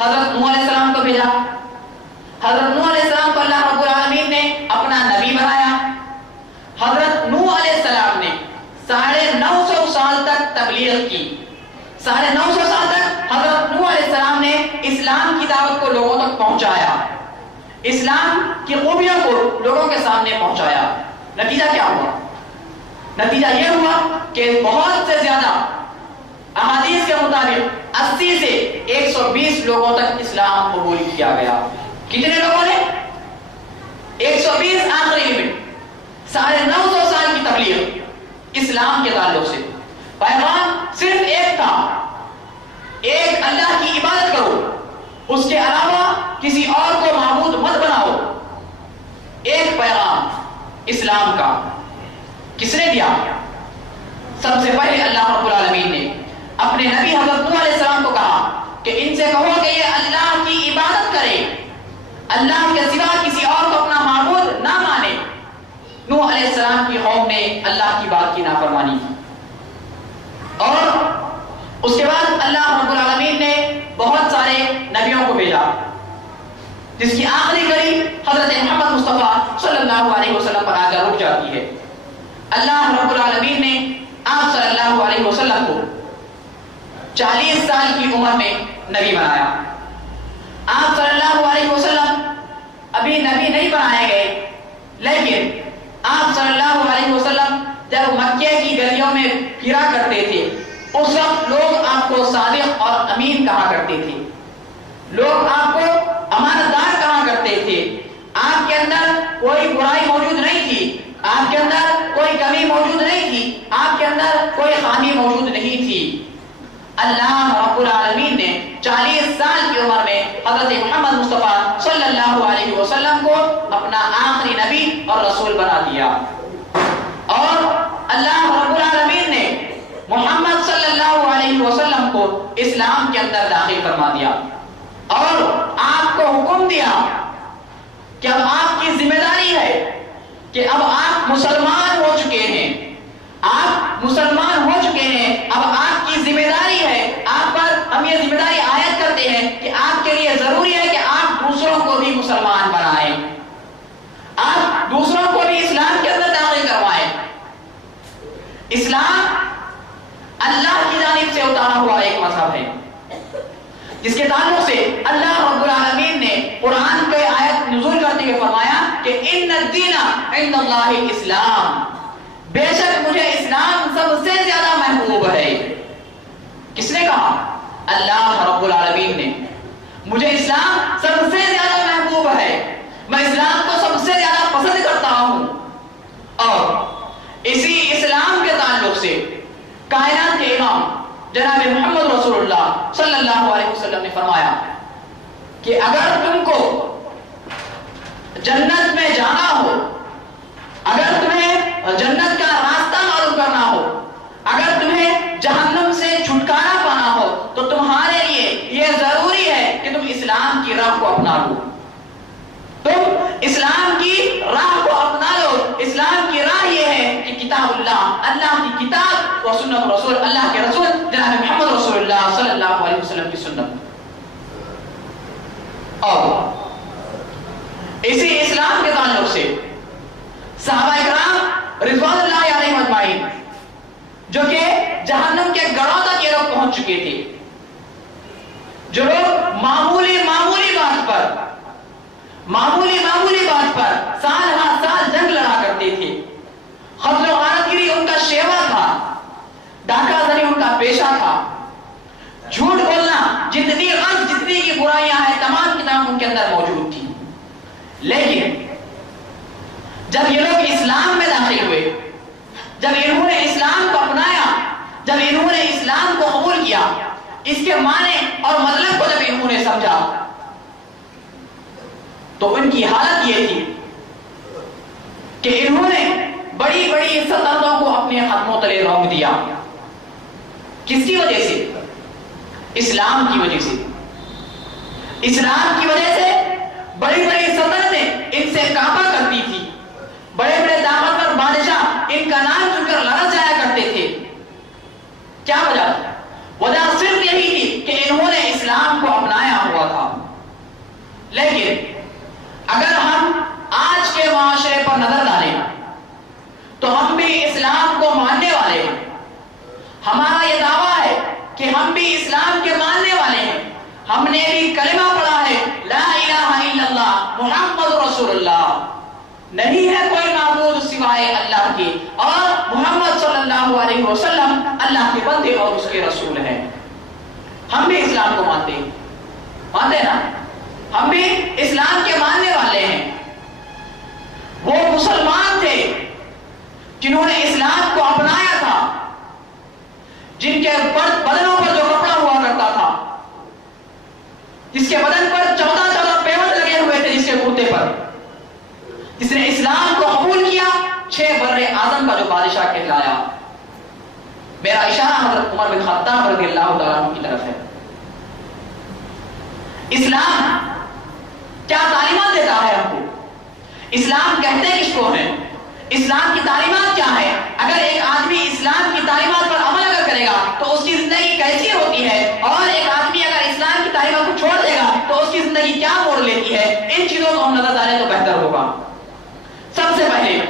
حضرت نوح علیہ السلام کو بھیجا. حضرت نوح علیہ السلام کو اللہ رب العالمین نے اپنا نبی بنایا. حضرت نوح علیہ السلام نے 950 سال تک تبلیغ کی. 950 سال تک حضرت نوح علیہ السلام نے اسلام کی دعوت کو لوگوں تک پہنچایا, اسلام کی خوبیوں کو لوگوں کے سامنے پہنچایا. نتیجہ کیا ہوا؟ نتیجہ یہ ہوا کہ بہت سے زیادہ احادیث کے مطابق 80 سے 120 لوگوں تک اسلام قبول کیا گیا. کتنے لوگوں نے؟ 120. آخری میں 950 سال کی تبلیغ اسلام کے تعلق سے پیغام صرف ایک تھا, ایک اللہ کی عبادت کرو, اس کے علاوہ کسی اور کو معبود مت بناؤ. ایک پیغام اسلام کا کس نے دیا؟ سب سے پہلے اللہ رب العالمین نے اپنے نبی حضرت نوح علیہ السلام کو کہا کہ ان سے کہو کہ یہ اللہ کی عبادت کرے, اللہ کے سوا کسی اور کو اپنا معبود نہ مانے. نوح علیہ السلام کی قوم نے اللہ کی بات کی نافرمانی کی, اور اس کے بعد اللہ رب العالمین نے بہت سارے نبیوں کو بھیجا, جس کی آخری کڑی حضرت محمد مصطفیٰ صلی اللہ علیہ وسلم پر آ کر رک جاتی ہے. اللہ رب العالمین نے آپ صلی اللہ علیہ وسلم کو 40 سال کی عمر میں نبی بنایا. آپ صلی اللہ علیہ وسلم ابھی نبی نہیں بنائے گئے, لیکن آپ صلی اللہ علیہ وسلم جب مکے کی گلیوں میں پھرا کرتے تھے, اس وقت لوگ آپ کو صادق اور امین کہا کرتے تھے, لوگ آپ کو امانتدار کہا کرتے تھے. آپ کے اندر کوئی برائی موجود نہیں تھی, آپ کے اندر کوئی کمی موجود نہیں تھی, آپ کے اندر کوئی خامی موجود نہیں تھی. اللہ رب العالمین نے 40 سال کی عمر میں حضرت محمد مصطفیٰ صلی اللہ علیہ وسلم کو اپنا آخری نبی اور رسول بنا دیا, اور اللہ رب العالمین نے محمد صلی اللہ علیہ وسلم کو اسلام کے اندر داخل فرما دیا, اور آپ کو حکم دیا کہ اب آپ کی ذمہ داری ہے کہ اب آپ مسلمان ہو چکے ہیں, آپ مسلمان ہو چکے ہیں, اب آپ کی ذمہ داری ہے, آپ پر ہم یہ ذمہ داری عائد کرتے ہیں کہ آپ کے لیے ضروری ہے کہ آپ دوسروں کو بھی مسلمان بنائیں, آپ دوسروں کو بھی اسلام کے اندر داخل کروائیں. اسلام اللہ کی جانب سے اتارا ہوا ایک مذہب ہے, جس کے تعلق سے اللہ رب العالمین نے قرآن کے آیت نزول کرتے ہوئے فرمایا کہ ان الدین عند اللہ الاسلام, بے شک مجھے اسلام سب سے زیادہ محبوب ہے. کس نے کہا؟ اللہ رب العالمین نے. مجھے اسلام سب سے زیادہ محبوب ہے, میں اسلام کو سب سے زیادہ پسند کرتا ہوں. اور اسی اسلام کے تعلق سے کائنات کے امام جناب محمد رسول اللہ صلی اللہ علیہ وسلم نے فرمایا کہ اگر تم کو جنت میں جانا ہو, اگر تمہیں جنت کا راستہ معلوم کرنا ہو, اگر تمہیں جہنم سے چھٹکارا پانا ہو, تو تمہارے لیے یہ ضروری ہے کہ تم اسلام کی راہ کو اپنا لو. تم اسلام کی راہ کو اپنا لو. اسلام کی راہ یہ ہے کہ کتاب اللہ, اللہ کی کتاب و سنت رسول, اللہ کے رسول جناب محمد رسول اللہ صلی اللہ علیہ وسلم کی سنت. اور اسی اسلام کے تعلق سے صحابہ کرام رضوان اللہ علیہ اجمعین, جو کہ جہنم کے گڑھوں تک یہ لوگ پہنچ چکے تھے, جو لوگ معمولی بات پر سال ہر سال جنگ لڑا کرتے تھے, قتل و غارت گیری ان کا شیوا تھا, ڈاکہ زنی ان کا پیشہ تھا, جھوٹ بولنا, جتنی غلط جتنی کی برائیاں ہیں تمام کی تمام ان کے اندر موجود تھی. لیکن جب یہ لوگ اسلام میں داخل ہوئے, جب انہوں نے اسلام کو اپنایا, جب انہوں نے اسلام کو قبول کیا, اس کے معنی اور مطلب کو جب انہوں نے سمجھا, تو ان کی حالت یہ تھی کہ انہوں نے بڑی بڑی سلطنتوں کو اپنے قدموں تلے رونگ دیا. کس کی وجہ سے؟ اسلام کی وجہ سے. اسلام کی وجہ سے بڑی بڑی سلطنتیں ان سے کعبہ کرتی تھی, بڑے بڑے طاقتور بادشاہ ان کا نام سن کر لرز جایا کرتے تھے. کیا وجہ؟ وجہ صرف یہی تھی کہ انہوں نے اسلام کو اپنایا ہوا تھا. ہم نے بھی کلمہ پڑھا ہے لا الہ الا اللہ محمد رسول اللہ، نہیں ہے کوئی معبود سوائے اللہ کے، اور محمد صلی اللہ علیہ وسلم اللہ کے بندے اور اس کے رسول ہیں۔ ہم بھی اسلام کو مانتے ہیں نا، ہم بھی اسلام کے ماننے والے ہیں۔ وہ مسلمان تھے جنہوں نے اسلام کو اپنایا تھا، جن کے بدنوں پر جو کپڑا ہوا کرتا تھا، جس کے بدن پر 14 پیوند لگے ہوئے تھے، جس کے کرتے پر، جس نے اسلام کو قبول کیا، 6 بر اعظم کا جو بادشاہ کہلایا۔ میرا اشارہ حضرت عمر بن خطاب رضی اللہ تعالیٰ عنہ کی طرف ہے۔ اسلام کیا تعلیمات دیتا ہے ہم کو؟ اسلام کہتے کس کو ہیں؟ اسلام کی تعلیمات کیا ہے؟ اگر ایک آدمی اسلام کی تعلیمات پر عمل اگر کرے گا تو اس کی زندگی کیسی ہوتی ہے، اور ایک آدمی اگر اسلام کی تعلیمات کو چھوڑ دے گا تو اس کی زندگی کیا موڑ لیتی ہے، ان چیزوں کو ہم نظر ڈالیں تو بہتر ہوگا۔ سب سے پہلے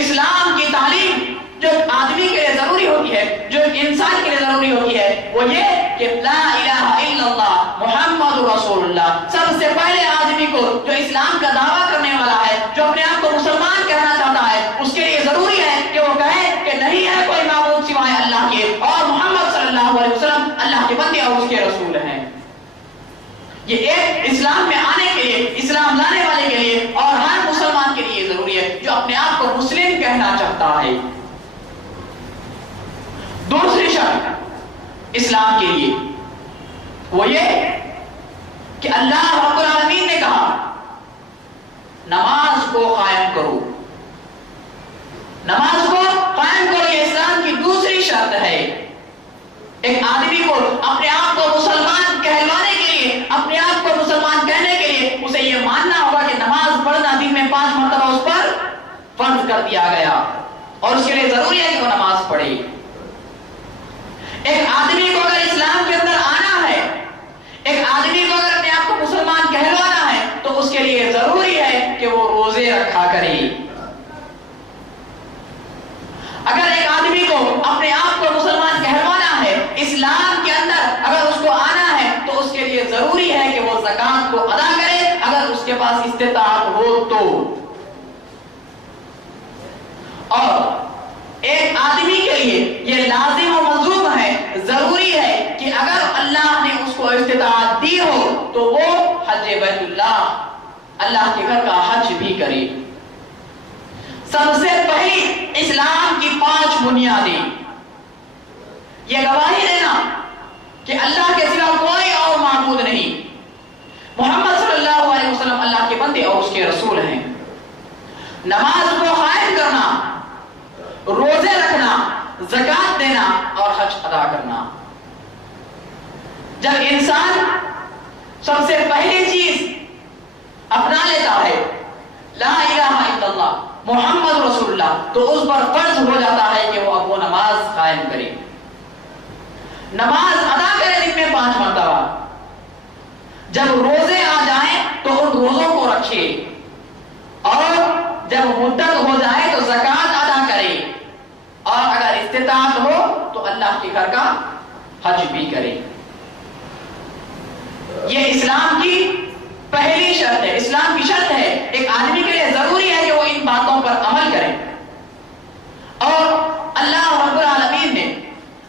اسلام کی تعلیم جو آدمی کے لیے ضروری ہوتی ہے، جو انسان کے لیے ضروری ہوتی ہے، وہ یہ کہ لا الہ الا اللہ محمد رسول اللہ۔ سب سے پہلے آدمی کو جو اسلام کا دعویٰ کرنے والا ہے، جو اپنے آپ کو مسلمان کہنا چاہتا ہے، اس کے لیے ضروری ہے کہ وہ کہے کہ نہیں ہے کوئی معبود سوائے اللہ کے، اور محمد صلی اللہ علیہ وسلم اللہ کے بندے اور اس کے رسول ہیں۔ یہ ایک اسلام میں آنے کے لیے، اسلام لانے والے کے لیے، اور ہر مسلمان کے لیے ضروری ہے جو اپنے آپ کو مسلم کہنا چاہتا ہے۔ دوسری شرط اسلام کے لیے وہ یہ کہ اللہ رب العالمین نے کہا نماز کو قائم کرو، نماز کو قائم کرو، یہ اسلام کی دوسری شرط ہے۔ ایک آدمی کو اپنے آپ کو مسلمان کہلوانے کے لیے، اپنے آپ کو مسلمان کہنے کے لیے اسے یہ ماننا ہوگا کہ نماز پڑھنا دن میں 5 مرتبہ اس پر فرض کر دیا گیا، اور اس کے لیے ضروری ہے کہ وہ نماز پڑھے۔ ایک آدمی کو اگر اسلام کے اندر آنا ہے، ایک آدمی کو اگر اپنے آپ کو مسلمان کہلوانا ہے، تو اس کے لیے ضروری ہے کہ وہ روزے رکھا کرے۔ اگر ایک آدمی کو اپنے آپ کو مسلمان کہلوانا ہے، اسلام کے اندر اگر اس کو آنا ہے، تو اس کے لیے ضروری ہے کہ وہ زکوٰۃ کو ادا کرے، اگر اس کے پاس استطاعت ہو تو۔ اور ایک آدمی کے لیے یہ لازم و ملزوم ہے، ضروری ہے کہ اگر اللہ نے اس کو استطاعت دی ہو تو وہ حج بیت اللہ کے گھر کا حج بھی کرے۔ سب سے پہلی اسلام کی 5 بنیادیں، یہ گواہی دینا کہ اللہ کے سوا کوئی اور معبود نہیں، محمد صلی اللہ علیہ وسلم اللہ کے بندے اور اس کے رسول ہیں، نماز کو قائم کرنا، روزے رکھنا، زکوٰۃ دینا اور حج ادا کرنا۔ جب انسان سب سے پہلی چیز اپنا لیتا ہے لا الہ الا اللہ محمد رسول اللہ، تو اس پر فرض ہو جاتا ہے کہ وہ اب وہ نماز قائم کرے، نماز ادا کرے دن میں 5 مرتبہ۔ جب روزے آ جائیں تو ان روزوں کو رکھے، اور جب مدت ہو جائے تو زکوٰۃ ادا کرے، اور اگر استطاعت ہو تو اللہ کے گھر کا حج بھی کرے۔ یہ اسلام کی پہلی شرط ہے، اسلام کی شرط ہے، ایک آدمی کے لیے ضروری ہے کہ وہ ان باتوں پر عمل کرے۔ اور اللہ رب العالمین نے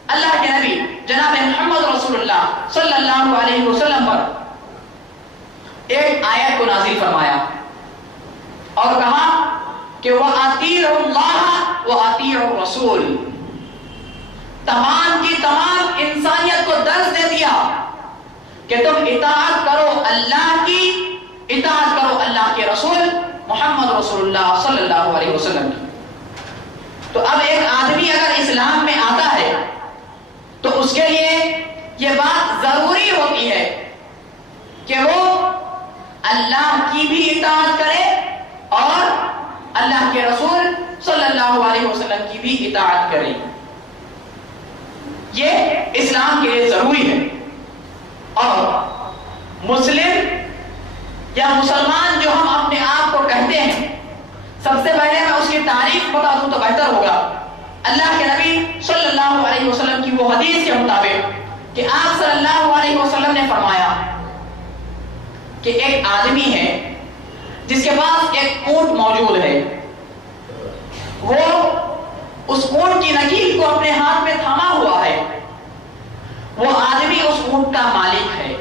اللہ کے نبی جناب محمد رسول اللہ صلی اللہ علیہ وسلم پر ایک آیت کو نازل فرمایا اور کہا کہ وَأَطِيعُوا اللَّهَ وَأَطِيعُوا الرَّسُولَ، تمام کی تمام انسانیت کو درس دے دیا کہ تم اطاعت کرو اللہ کی، اطاعت کرو اللہ کے رسول محمد رسول اللہ صلی اللہ علیہ وسلم کی۔ تو اب ایک آدمی اگر اسلام میں آتا ہے تو اس کے لیے یہ بات ضروری ہوتی ہے کہ وہ اللہ کی بھی اطاعت کرے اور اللہ کے رسول صلی اللہ علیہ وسلم کی بھی اطاعت کرے۔ یہ اسلام کے لیے ضروری ہے۔ اور مسلم یا مسلمان جو ہم اپنے آپ کو کہتے ہیں، سب سے پہلے میں اس کی تعریف بتا دوں تو بہتر ہوگا۔ اللہ کے نبی صلی اللہ علیہ وسلم کی وہ حدیث کے مطابق کہ آپ صلی اللہ علیہ وسلم نے فرمایا کہ ایک آدمی ہے جس کے پاس ایک اونٹ موجود ہے، وہ اس اونٹ کی نکیل کو اپنے ہاتھ میں تھاما ہوا ہے، وہ آدمی اس اونٹ کا مالک ہے،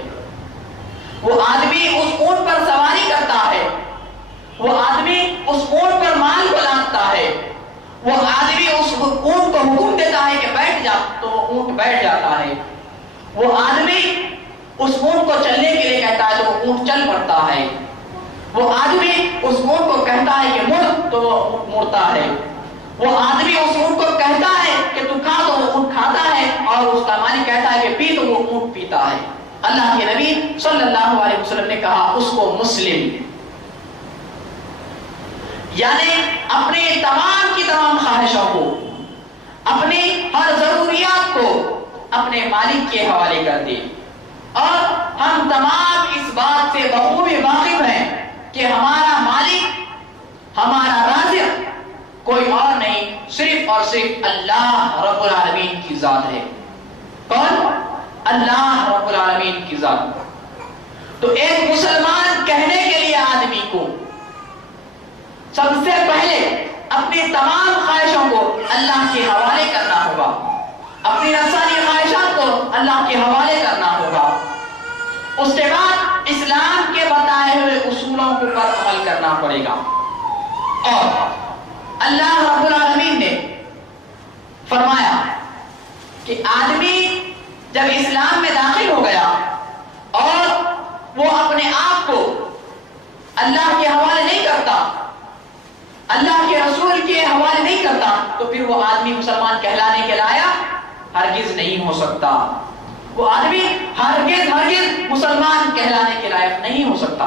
وہ آدمی اس اونٹ پر سواری کرتا ہے، وہ آدمی اس اونٹ پر مال کو لادتا ہے، وہ آدمی اس اونٹ کو حکم دیتا ہے کہ بیٹھ جا تو وہ اونٹ بیٹھ جاتا ہے، وہ آدمی اس اونٹ کو چلنے کے لیے کہتا ہے تو وہ اونٹ چل پڑتا ہے، وہ آدمی اس اونٹ کو کہتا ہے کہ مڑ تو وہ اونٹ مڑتا ہے، وہ آدمی اس اونٹ کو کہتا ہے کہ تو کھا تو وہ اونٹ کھاتا ہے، اور اس کا مالک کہتا ہے کہ پی تو وہ اونٹ پیتا ہے۔ اللہ کے نبی صلی اللہ علیہ وسلم نے کہا اس کو مسلم، یعنی اپنے تمام کی تمام خواہشوں کو، اپنی ہر ضروریات کو اپنے مالک کے حوالے کر دے۔ اور ہم تمام اس بات سے بخوبی واقف ہیں کہ ہمارا مالک، ہمارا رازق کوئی اور نہیں، صرف اور صرف اللہ رب العالمین کی ذات ہے۔ کون؟ اللہ رب العالمین کی ذات۔ تو ایک مسلمان کہنے کے لیے آدمی کو سب سے پہلے اپنی تمام خواہشوں کو اللہ کے حوالے کرنا ہوگا، اپنی نفسانی خواہشات کو اللہ کے حوالے کرنا ہوگا، اس کے بعد اسلام کے بتائے ہوئے اصولوں پر عمل کرنا پڑے گا۔ اور اللہ رب العالمین نے فرمایا کہ آدمی جب اسلام میں داخل ہو گیا اور وہ اپنے آپ کو اللہ کے حوالے نہیں کرتا، اللہ کے رسول کے حوالے نہیں کرتا، تو پھر وہ آدمی مسلمان کہلانے کے لائق ہرگز نہیں ہو سکتا، وہ آدمی ہرگز مسلمان کہلانے کے لائق نہیں ہو سکتا۔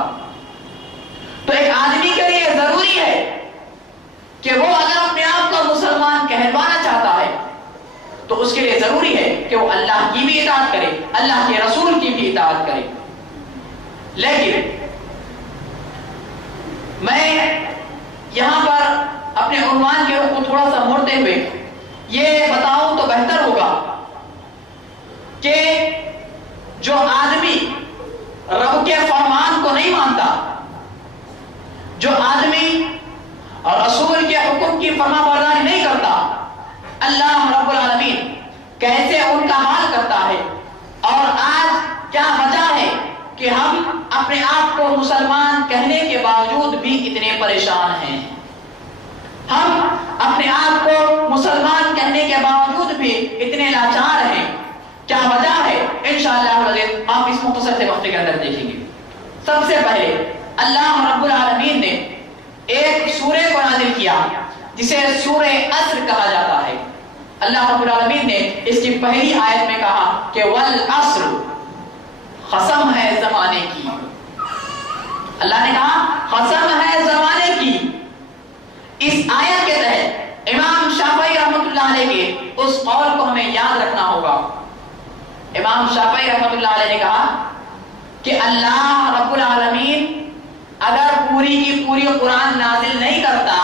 تو ایک آدمی کے لیے ضروری ہے کہ وہ اگر اپنے آپ کو مسلمان کہلوانا چاہتا ہے تو اس کے لیے ضروری ہے کہ وہ اللہ کی بھی اطاعت کرے، اللہ کے رسول کی بھی اطاعت کرے۔ لیکن میں یہاں پر اپنے عنوان کے رخ کو تھوڑا سا موڑتے ہوئے یہ بتاؤں تو بہتر ہوگا کہ جو آدمی رب کے فرمان کو نہیں مانتا، جو آدمی رسول کے حکم کی فرما برداری نہیں کرتا، اللہ رب العالمین کیسے ان کا حال کرتا ہے، اور آج کیا وجہ ہے کہ ہم اپنے آپ کو مسلمان کہنے کے باوجود بھی اتنے پریشان ہیں، ہم اپنے آپ کو مسلمان کہنے کے باوجود بھی اتنے لاچار ہیں، کیا وجہ ہے؟ انشاءاللہ آپ اس مختصر سے وقت کے اندر دیکھیں گے۔ سب سے پہلے اللہ رب العالمین نے ایک سورہ کو نازل کیا جسے سورہ عصر کہا جاتا ہے۔ اللہ رب العالمین نے اس کی پہلی آیت میں کہا کہ والعصر، قسم ہے زمانے کی، اللہ نے کہا قسم ہے زمانے کی۔ اس آیت کے تحت امام شافعی رحمۃ اللہ علیہ کے اس قول کو ہمیں یاد رکھنا ہوگا۔ امام شافعی رحمۃ اللہ علیہ نے کہا کہ اللہ رب العالمین اگر پوری کی پوری قرآن نازل نہیں کرتا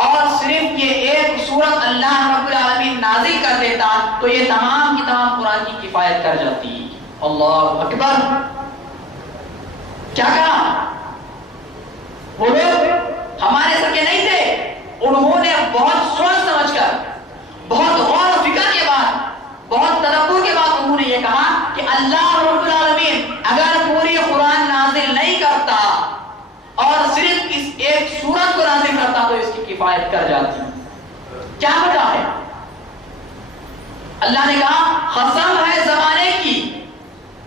اور صرف یہ ایک سورت اللہ رب العالمین نازل کر دیتا تو یہ تمام کی تمام قرآن کی کفایت کر جاتی۔ اللہ اکبر! کیا کہا؟ وہ لوگ ہمارے سب کے نہیں تھے، انہوں نے بہت سوچ سمجھ کر، بہت غور و فکر کے بعد، بہت تدبر کے بعد انہوں نے یہ کہا کہ اللہ رب العالمین اگر پوری قرآن نازل نہیں کرتا اور صرف اس ایک سورت کو نازل کرتا تو اس کی کفایت کر جاتی۔ کیا وجہ ہے؟ اللہ نے کہا قسم ہے زمانے